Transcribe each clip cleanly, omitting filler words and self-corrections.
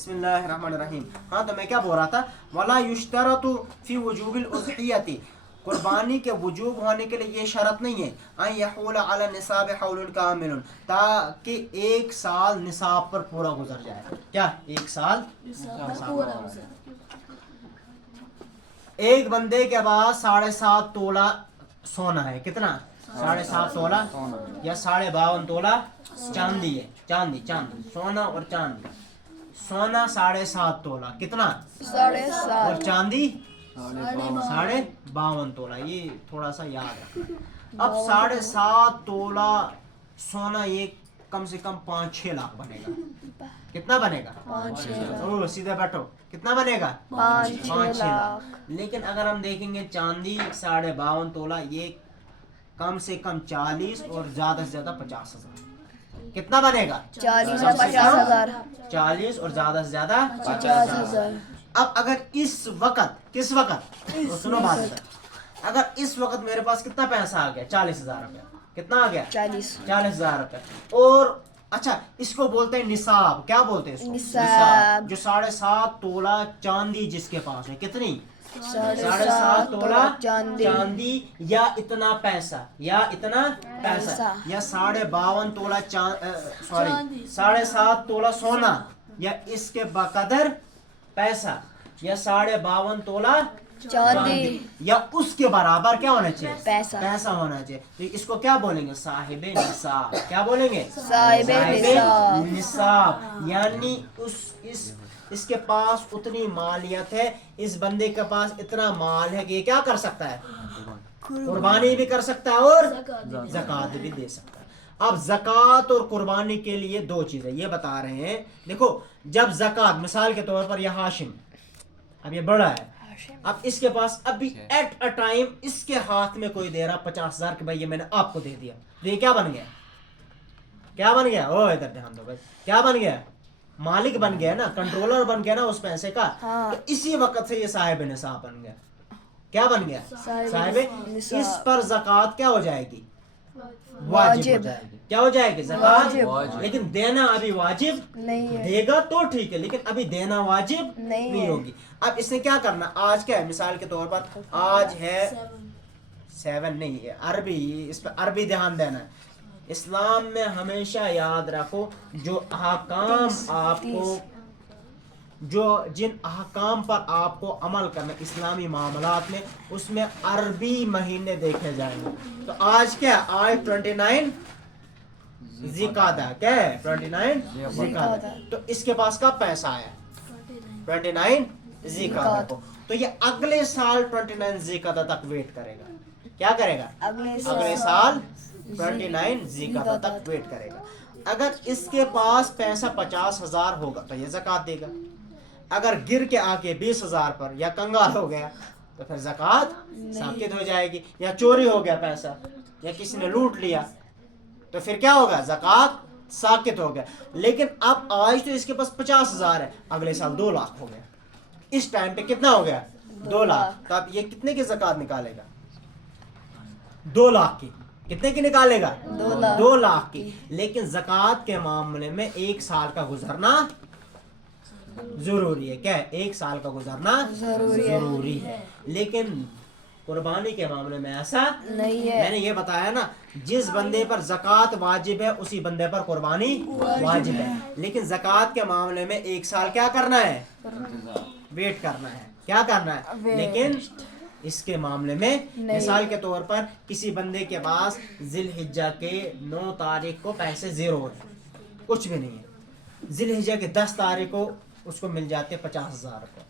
بسم اللہ الرحمن الرحیم. ہاں تو میں کیا بول رہا تھا, ولا یشترط فی وجوب الاضحیۃ, قربانی کے وجوب ہونے کے لیے یہ شرط نہیں ہے ان یحول علی النصاب حول کامل, تاکہ ایک سال نصاب پر پورا گزر جائے. کیا ایک سال پورا ایک بندے کے پاس 7.5 تولہ سونا ہے. کتنا؟ 7.5 تولہ یا 52.5 تولہ چاندی ہے. چاندی سونا اور چاندی. سونا 7.5 تولہ, کتنا؟ 7.5, اور چاندی 52 تولہ. یہ تھوڑا سا یاد رکھنا. اب 7.5 تولہ سونا یہ کم سے کم 5-6 لاکھ بنے گا. کتنا بنے گا؟ 5-6. سیدھے بیٹھو, کتنا بنے گا؟ 5-6 لاکھ. لیکن اگر ہم دیکھیں گے چاندی 52.5 تولہ, یہ کم سے کم 40 اور زیادہ سے زیادہ 50,000. کتنا بنے گا؟ 40 یا 50,000. 40 اور زیادہ سے زیادہ 50,000. اب اگر اس وقت, کس وقت, سنو بات, اگر اس وقت میرے پاس کتنا پیسہ آ گیا؟ 40,000 روپے. کتنا آ گیا؟ 40,000 روپے. اور اچھا, اس کو بولتے ہیں نصاب. کیا بولتے ہیں اس کو؟ نصاب. جو 7.5 تولہ چاندی جس کے پاس ہے. کتنی؟ 7.5 تولہ چاندی چاندی یا اتنا پیسہ, یا 52 تولہ 7.5 تولہ سونا, یا اس کے بقدر پیسہ, یا 52 تولہ چاندی, یا اس کے برابر کیا ہونا چاہیے؟ پیسہ ہونا چاہیے. تو اس کو کیا بولیں گے؟ صاحب نصاب. کیا بولیں گے؟ صاحب نصاب. یعنی اس کے پاس اتنی مالیت ہے, اس بندے کے پاس اتنا مال ہے کہ یہ کیا کر سکتا ہے؟ قربانی بھی کر سکتا ہے اور زکوٰۃ بھی دے سکتا ہے. اب زکوٰۃ اور قربانی کے لیے 2 چیزیں یہ بتا رہے ہیں. دیکھو, جب زکوٰۃ, مثال کے طور پر یہ ہاشم, اب یہ بڑا ہے, اب اس کے پاس ابھی ایٹ اے ٹائم اس کے ہاتھ میں کوئی دے رہا 50,000 کہ بھائی یہ میں نے آپ کو دے دیا. تو یہ کیا بن گیا؟ کیا بن گیا؟ او ادھر دھیان دو بھائی, کیا بن گیا؟ مالک بن گیا نا, کنٹرولر بن گیا نا اس پیسے کا. تو اسی وقت سے یہ صاحب نصاب بن گیا. کیا بن گیا؟ صاحب. اس پر زکوٰۃ کیا ہو جائے گی؟ واجب ہو جائے گی. کیا ہو جائے گی؟ زکوٰۃ. لیکن دینا ابھی واجب نہیں دے گا تو ٹھیک ہے, لیکن ابھی دینا واجب نہیں ہوگی. اب اس نے کیا کرنا, آج کیا ہے, مثال کے طور پر آج ہے 7 نہیں ہے عربی, اس پہ عربی دھیان دینا ہے. اسلام میں ہمیشہ یاد رکھو, جو احکام آپ کو, جو جن احکام پر آپ کو عمل کرنا اسلامی معاملات میں, اس میں عربی مہینے دیکھے جائیں گے. تو آج کیا, آج 29 ذی-قعدہ. کیا ہے 29 ذی-قعدہ. تو اس کے پاس کا پیسہ آیا 29 ذی-قعدہ کو, تو یہ اگلے سال 29 ذی-قعدہ تک ویٹ کرے گا. کیا کرے گا؟ اگلے سال 29 ذی-قعدہ تک ویٹ کرے گا. اگر اس کے پاس پیسہ 50,000 ہوگا تو یہ زکوٰۃ دے گا. اگر گر کے آ کے 20,000 پر یا کنگال ہو گیا تو پھر زکوٰۃ ساقط ہو جائے گی. یا چوری ہو گیا پیسہ, یا کسی نے لوٹ لیا, تو پھر کیا ہوگا؟ زکوٰۃ ساقط ہو گیا. لیکن اب آج تو اس کے پاس 50,000 ہے, اگلے سال 2 لاکھ ہو گیا. اس ٹائم پہ کتنا ہو گیا؟ 2 لاکھ. تو اب یہ کتنے کی زکوٰۃ نکالے گا؟ 2 لاکھ کی. کتنے کی نکالے گا؟ 2 لاکھ کی. لیکن زکوٰۃ کے معاملے میں 1 سال کا گزرنا ضروری ہے. کیا ہے؟ 1 سال کا گزرنا ضروری ہے. لیکن قربانی کے معاملے میں ایسا نہیں ہے. میں نے یہ بتایا نا, جس بندے پر زکوٰۃ واجب ہے اسی بندے پر قربانی واجب ہے. لیکن زکوٰۃ کے معاملے میں 1 سال کیا کرنا ہے؟ ویٹ کرنا ہے. کیا کرنا ہے؟ لیکن اس کے معاملے میں مثال کے طور پر کسی بندے کے پاس ذی الحجہ کے 9 تاریخ کو پیسے 0 ہیں, کچھ بھی نہیں ہے. ذی الحجہ کے 10 تاریخ کو اس کو مل جاتے 50,000 کو.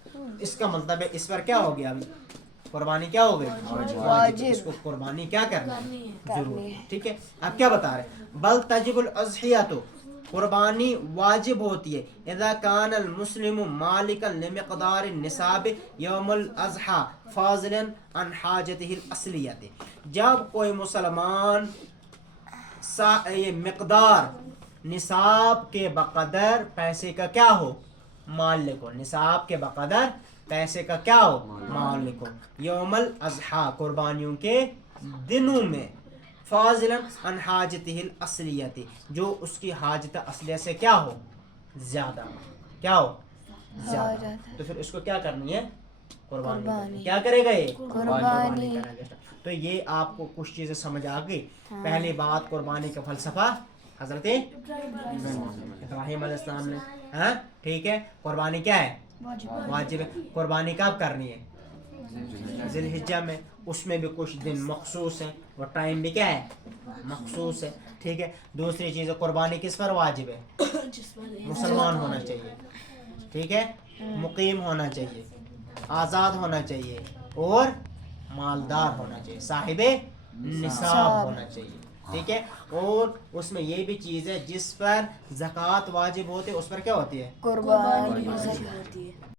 اس کا مطلب ہے اس پر کیا ہو گیا؟ ابھی قربانی کیا ہو گئی؟ واجب. اس کو قربانی کیا کرنا ہے؟ ضرور. ٹھیک ہے. اب کیا بتا رہے ہیں؟ بل تجب الاضحیۃ, قربانی واجب ہوتی ہے اذا کان المسلم مالکا لمقدار النصاب یوم الاضحیٰ فاضلا عن حاجته الاصلیۃ, جب کوئی مسلمان یہ مقدار نصاب کے بقدر پیسے کا کیا ہو؟ مالک ہو. نصاب کے بقدر پیسے کا کیا ہو؟ مالک ہو. یوم الاضحیٰ, قربانیوں کے دنوں میں, فاضلا عن حاجته الاصلیۃ, جو اس کی حاجت اصلیہ سے کیا ہو؟ زیادہ ہو. کیا ہو؟ زیادہ, تو پھر اس کو کیا کرنی ہے؟ قربانی کرنی. قربانی. کیا کرے گا یہ؟ قربانی. کرے گا. تو یہ آپ کو کچھ چیزیں سمجھ آ گئی. پہلی بات قربانی کا فلسفہ حضرت ابراہیم علیہ السلام نے, ہاں ٹھیک ہے. قربانی کیا ہے؟ واجب ہے. قربانی کب کرنی ہے؟ ذی الحجہ میں. اس میں بھی کچھ دن مخصوص ہیں, وہ ٹائم بھی کیا ہے؟ مخصوص ہے. ٹھیک ہے. دوسری چیز قربانی کس پر واجب ہے؟ مسلمان ہونا چاہیے. ٹھیک ہے. مقیم ہونا چاہیے, آزاد ہونا چاہیے, اور مالدار ہونا چاہیے, صاحب نصاب ہونا چاہیے. ٹھیک ہے. اور اس میں یہ بھی چیز ہے جس پر زکوٰۃ واجب ہوتی ہے اس پر کیا ہوتی ہے؟ قربانی.